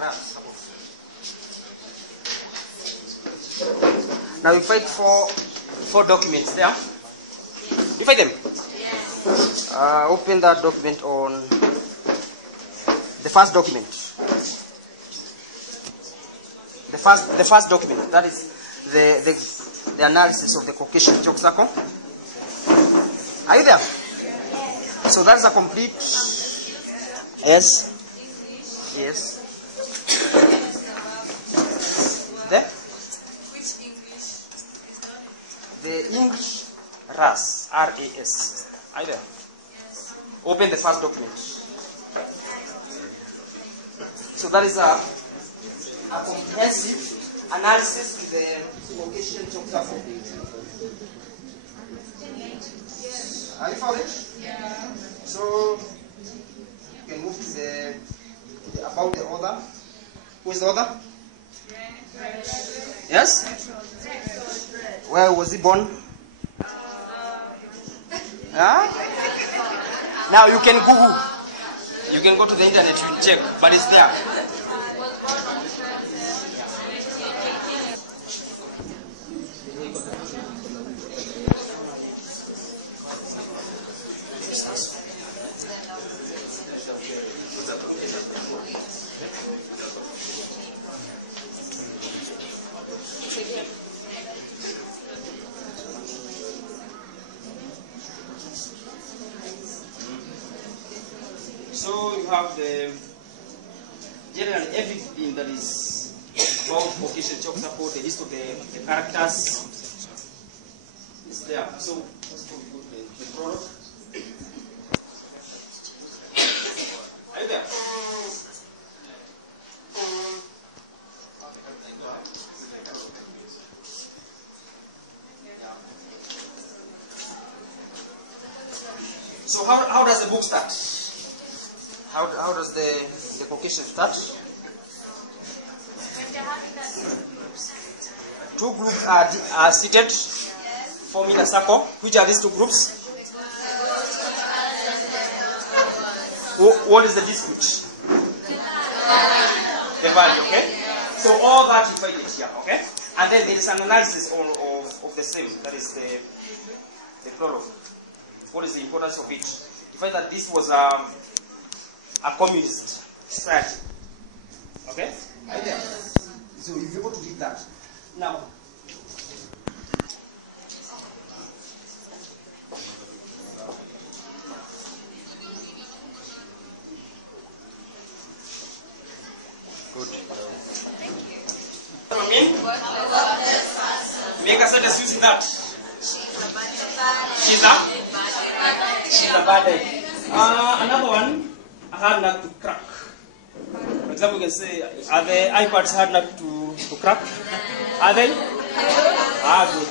RAS. Now you find four documents there. You find them? Yes. Open that document on the first document. The first document, that is the analysis of the Caucasian chalk circle. Are you there? So that is a complete. Yes. Yes. There? Which English is that? The English RAS. R-A-S. Are you there? Yes. Open the first document. So that is a comprehensive analysis to the Caucasian chalk circle. Are you found it? Yeah. So you can move to the about the author. Who is the author? Yes? Where was he born? Huh? Now you can Google. You can go to the internet, you check, but it's there. So you have the generally everything that is about Caucasian chalk circle, the list of the characters is there. So let's put the product. Are you there? So how does the book start? How does the Caucasian start? Two groups are seated, forming a circle. Which are these two groups? What is the dispute? The value, okay? So all that you find it here, okay? And then there is an analysis of the same, that is the prologue. What is the importance of it? You find that this was a communist society. Okay? Right there. So you'll be able to read that. Now, good. Come in. Make a sentence using that. She's a bad egg. Another one, a hard nut to crack. For example, you can say, are the iPads hard nut to crack? Are they? Good.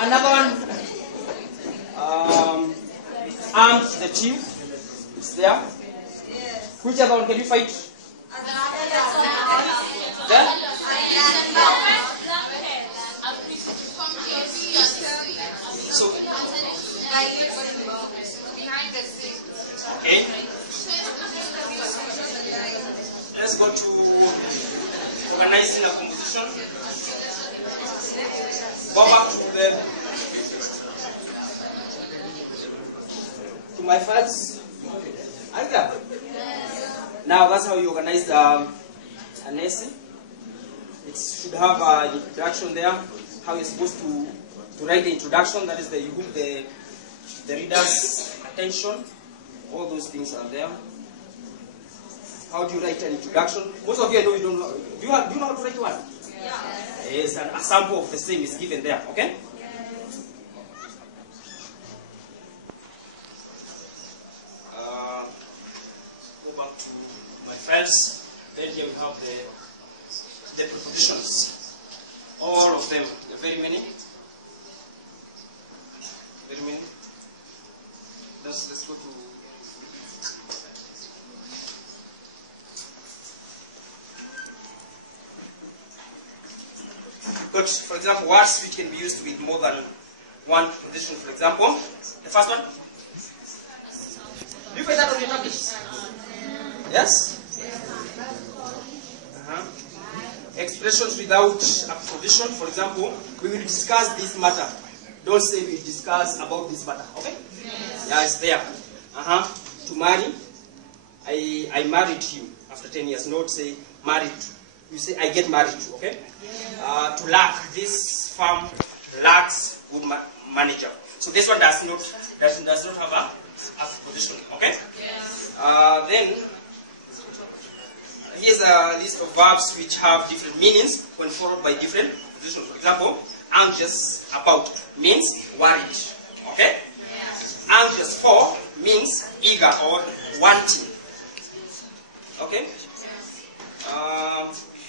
Another one, armed the chief. It's there. Which other one can you find? There? So, okay. Let's go to organizing a composition. Go back to my files. Either. Now that's how you organize an essay. It should have an introduction there. How you're supposed to write the introduction. That is you hook the reader's attention. All those things are there. How do you write an introduction? Most of you I know you don't know. Do you know how to write one? Yeah. Yes, and a sample of the same is given there. Okay? Go back to my files. Then here we have the prepositions. All of them. There are very many. Very many. Let's go to. But for example, words which can be used with more than one preposition. For example, the first one. Do you find that on your tablet? Yes? Expressions without a provision. For example, we will discuss this matter. Don't say we discuss about this matter. Okay? Yes. Yeah, it's there. To marry, I married you after 10 years. Not say married to. You say I get married to. Okay? To lack, this farm lacks good manager. So this one does not have a provision. Okay? Then here's a list of verbs which have different meanings when followed by different prepositions. For example, anxious about means worried. Okay? Anxious for means eager or wanting. Okay?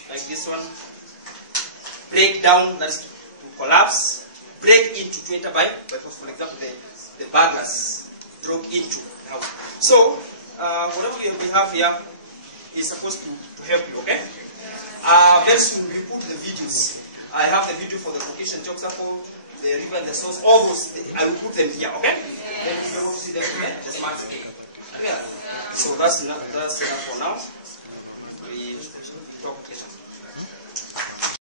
Like this one. Break down, that's to collapse. Break into, to enter by for example, the burglars broke into the house. So, whatever we have here is supposed to help you, okay? Very soon we put the videos. I have the video for the vocation job support, the river and the source, all those, I will put them here, okay? Then if you want to see them again, just mark the ticket. Yeah. So that's enough for now.